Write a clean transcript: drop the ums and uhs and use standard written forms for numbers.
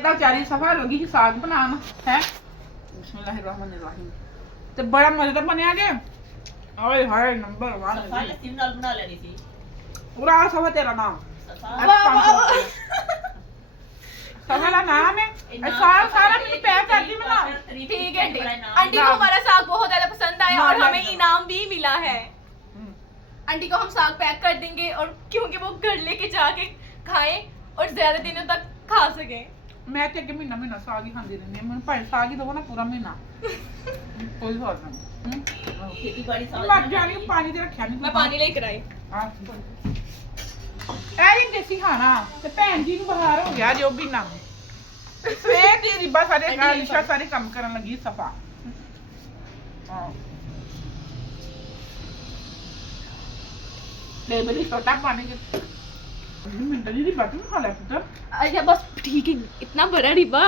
ਤਾਂ ਵਿਚਾਰੀ ਸਫਾ ਲੱਗੀ ਕਿ ਸਾਗ ਬਣਾਉਣ ਹੈ ਬਿਸਮਿਲ੍ਲਾਹਿਰਰਹਿਮਾਨਿਰਰਹੀਮ ਤੇ ਬੜਾ ਮਜ਼ੇਦਾਰ ਬਣਿਆ ਜੇ ਓਏ ਹਾਏ ਨੰਬਰ 1 ਸਫਾ ਲੱਸੀ ਨਾਲ ਬਣਾ ਲੈਣੀ ਸੀ ਪੂਰਾ ਸਫਾ ਤੇਰਾ ਨਾਮ ਸਫਾ सफा का नाम है सारा मैंने पैक कर दी बना ठीक है आंटी को हमारा साग बहुत ज्यादा पसंद आया और हमें इनाम भी मिला है आंटी को हम साग पैक कर देंगे और क्योंकि वो घर लेके जाके खाएं और ज्यादा दिनों तक खा सके मैं ते के महीना महीना साग ही खांदी रहनी मैं भाई साग ही दो ना पूरा महीना कोई बात नहीं खेती बाड़ी लग जानी पानी दे रखया नहीं मैं पानी लेकर आई ਇਹ ਦੇਸੀ ਖਾਣਾ ਤੇ ਭੈਣ ਜੀ ਨੂੰ ਬੁਖਾਰ ਹੋ ਗਿਆ ਜੋ ਵੀ ਨਾ ਸਵੇਰ ਦੀ ਰਿਬਾ ਸਾਰੇ ਲਿਸ਼ਾ ਸਾਰੇ ਕੰਮ ਕਰਨ ਲੱਗੀ ਸਫਾ ਹਾਂ ले बड़ी छोटा पानी के मिनट जी रिबा तुम खा ले पुत्र अच्छा बस ठीक है इतना बड़ा डिब्बा